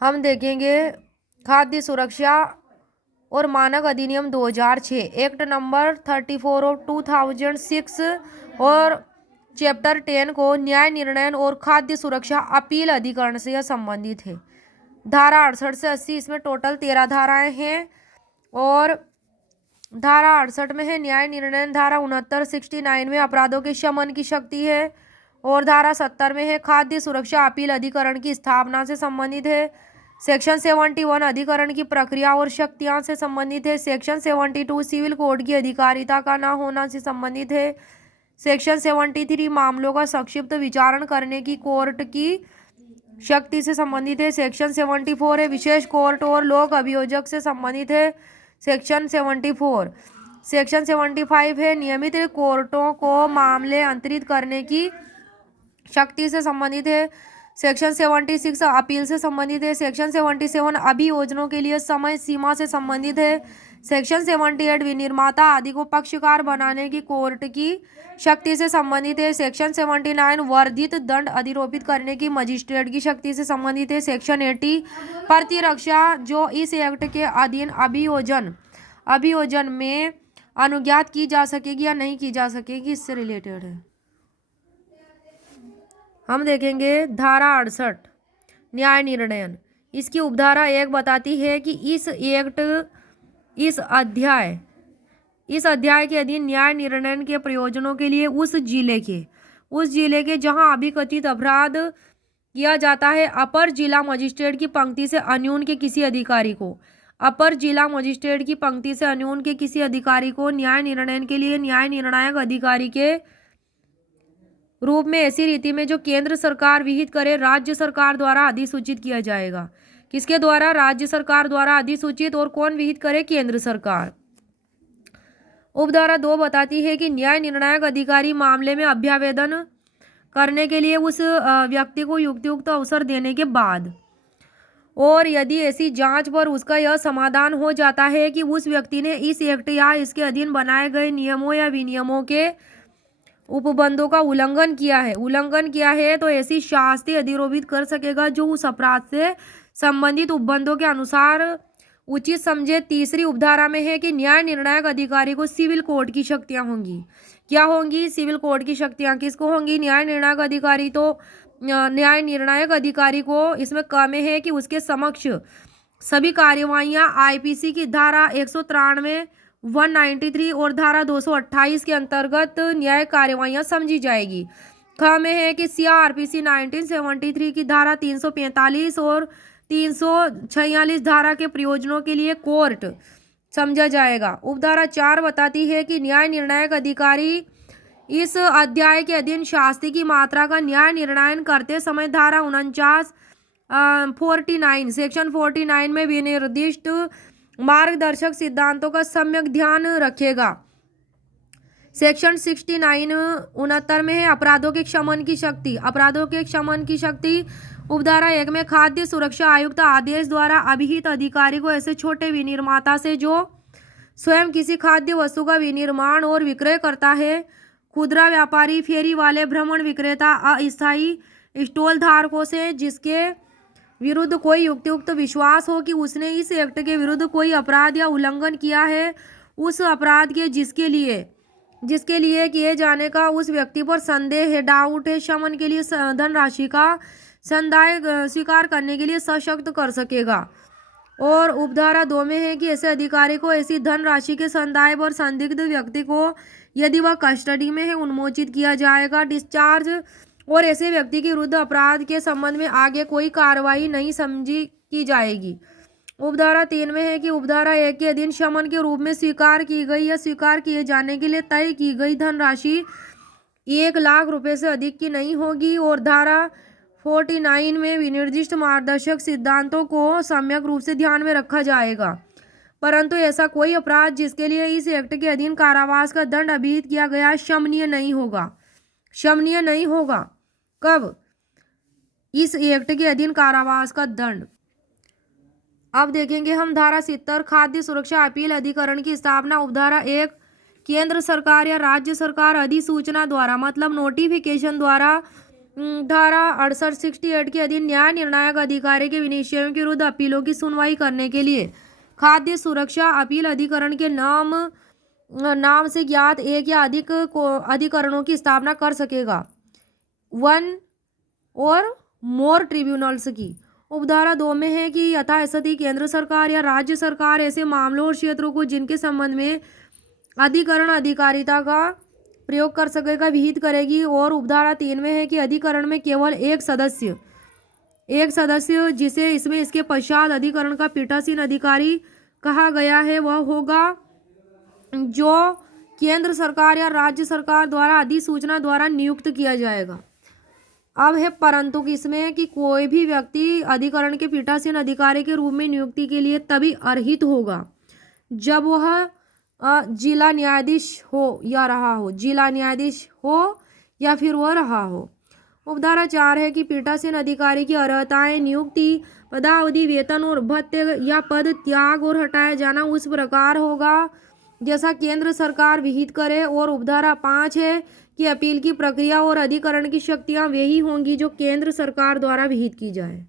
हम देखेंगे खाद्य सुरक्षा और मानक अधिनियम 2006, एक्ट नंबर 34 ऑफ 2006 और चैप्टर 10 को न्याय निर्णय और खाद्य सुरक्षा अपील अधिकरण से यह संबंधित है। धारा 68 से 80, इसमें टोटल 13 धाराएं हैं और धारा 68 में है न्याय निर्णय, धारा 69 में अपराधों के शमन की शक्ति है और धारा 70 में है खाद्य सुरक्षा अपील अधिकरण की स्थापना से संबंधित है। सेक्शन 71 अधिकरण की प्रक्रिया और शक्तियां से संबंधित है। सेक्शन 72 सिविल कोड की अधिकारिता का न होना से संबंधित है। सेक्शन 73 मामलों का संक्षिप्त विचारण करने की कोर्ट की शक्ति से संबंधित है। सेक्शन 74 है विशेष कोर्ट और लोक अभियोजक से संबंधित है। सेक्शन 74 सेक्शन 75 है नियमित कोर्टों को मामले अंतरित करने की शक्ति से संबंधित है। सेक्शन 76 अपील से संबंधित है। सेक्शन 77 अभियोजनों के लिए समय सीमा से संबंधित है। सेक्शन 78 विनिर्माता आदि को पक्षकार बनाने की कोर्ट की शक्ति से संबंधित है। सेक्शन 79 वर्धित दंड अधिरोपित करने की मजिस्ट्रेट की शक्ति से संबंधित है। सेक्शन 80 प्रतिरक्षा जो इस एक्ट के अधीन अभियोजन में अनुज्ञात की जा सकेगी या नहीं की जा सकेगी, इससे रिलेटेड है। हम देखेंगे धारा 68 न्याय निर्णयन। इसकी उपधारा 1 बताती है कि इस अध्याय के अधीन न्याय निर्णयन के प्रयोजनों के लिए उस जिले के जहां अभिकथित अपराध किया जाता है अपर जिला मजिस्ट्रेट की पंक्ति से अन्यून के किसी अधिकारी को न्याय निर्णयन के लिए न्याय निर्णायक अधिकारी के रूप में ऐसी रीति में जो केंद्र सरकार विहित करे राज्य सरकार द्वारा अधिसूचित किया जाएगा। किसके द्वारा? राज्य सरकार द्वारा अधिसूचित। और कौन विहित करे? केंद्र सरकार। उपधारा 2 बताती है कि न्याय निर्णायक अधिकारी मामले में अभ्यावेदन करने के लिए उस व्यक्ति को युक्तियुक्त अवसर देने के बाद और यदि ऐसी जांच पर उसका यह समाधान हो जाता है कि उस व्यक्ति ने इस एक्ट या इसके अधीन बनाए गए नियमों या विनियमों के उपबंधों का उल्लंघन किया है तो ऐसी शास्ति अधिरोपित कर सकेगा जो उस अपराध से संबंधित उपबंधों के अनुसार उचित समझे। तीसरी उपधारा में है कि न्याय निर्णायक अधिकारी को सिविल कोर्ट की शक्तियां होंगी। क्या होंगी? सिविल कोर्ट की शक्तियां किसको होंगी? न्याय निर्णायक अधिकारी को। इसमें क में है कि उसके समक्ष सभी कार्यवाहियां आईपीसी की धारा 193 193 और धारा 228 के अंतर्गत न्याय कार्यवाहियां समझी जाएगी। ख में है कि सीआरपीसी 1973 की धारा 345 और 346 धारा के प्रयोजनों के लिए कोर्ट समझा जाएगा। उपधारा 4 बताती है कि न्याय निर्णायक अधिकारी इस अध्याय के अधीन शास्ति की मात्रा का न्याय निर्णय करते समय धारा 49 सेक्शन 49 में विनिर्दिष्ट मार्गदर्शक सिद्धांतों का सम्यक ध्यान रखेगा। सेक्शन 69 में है अपराधों के क्षमन की शक्ति। उपधारा 1 में खाद्य सुरक्षा आयुक्त आदेश द्वारा अभिहित अधिकारी को ऐसे छोटे विनिर्माता से जो स्वयं किसी खाद्य वस्तु का विनिर्माण और विक्रय करता है, खुदरा व्यापारी, फेरी वाले, भ्रमण विक्रेता, अस्थायी स्टॉल धारकों से जिसके विरुद्ध कोई युक्तियुक्त विश्वास हो कि उसने इस एक्ट के विरुद्ध कोई अपराध या उल्लंघन किया है, उस अपराध के जिसके लिए किए जाने का उस व्यक्ति पर संदेह है, डाउट है, शमन के लिए धनराशि का संदाय स्वीकार करने के लिए सशक्त कर सकेगा। और उपधारा 2 में है कि ऐसे अधिकारी को ऐसी धनराशि के संदाय पर संदिग्ध व्यक्ति को यदि वह कस्टडी में है उन्मोचित किया जाएगा, डिस्चार्ज, और ऐसे व्यक्ति के विरुद्ध अपराध के संबंध में आगे कोई कार्रवाई नहीं समझी की जाएगी। उपधारा 3 में है कि उपधारा 1 के अधीन शमन के रूप में स्वीकार की गई या स्वीकार किए जाने के लिए तय की गई धनराशि 1 लाख रुपए से अधिक की नहीं होगी। और धारा 49 में विनिर्दिष्ट मार्गदर्शक सिद्धांतों को सम्यक रूप से ध्यान में रखा जाएगा, परंतु ऐसा कोई अपराध जिसके लिए इस एक्ट के अधीन कारावास का दंड अभिहित किया गया शमनीय नहीं होगा। कब? इस एक्ट के अधीन कारावास का दंड। अब देखेंगे हम धारा 70 खाद्य सुरक्षा अपील अधिकरण की स्थापना। उपधारा 1 केंद्र सरकार या राज्य सरकार अधिसूचना द्वारा मतलब नोटिफिकेशन द्वारा धारा 68 के अधीन न्याय निर्णायक अधिकारी के विनिश्चयों के विरुद्ध अपीलों की सुनवाई करने के लिए खाद्य सुरक्षा अपील अधिकरण के नाम से ज्ञात एक या अधिक अधिकरणों की स्थापना कर सकेगा। 1 और मोर ट्रिब्यूनल्स की। उपधारा 2 में है कि यथास्थिति केंद्र सरकार या राज्य सरकार ऐसे मामलों और क्षेत्रों को जिनके संबंध में अधिकरण अधिकारिता का प्रयोग कर सकेगा विहित करेगी। और उपधारा 3 में है कि अधिकरण में केवल एक सदस्य जिसे इसमें इसके पश्चात अधिकरण का पीठासीन अधिकारी कहा गया है वह होगा जो केंद्र सरकार या राज्य सरकार द्वारा अधिसूचना द्वारा नियुक्त किया जाएगा। अब है परंतु किसमें कि कोई भी व्यक्ति अधिकरण के पीठासीन अधिकारी के रूप में नियुक्ति के लिए तभी अर्हित होगा जब वह जिला न्यायाधीश हो या फिर वह रहा हो। उपधारा 4 है कि पीठासीन अधिकारी की अर्हताएं नियुक्ति, पदावधि, वेतन और भत्ते या पद त्याग और हटाया जाना उस प्रकार होगा जैसा केंद्र सरकार विहित करे। और उपधारा 5 है कि अपील की प्रक्रिया और अधिकरण की शक्तियां वही होंगी जो केंद्र सरकार द्वारा विहित की जाए।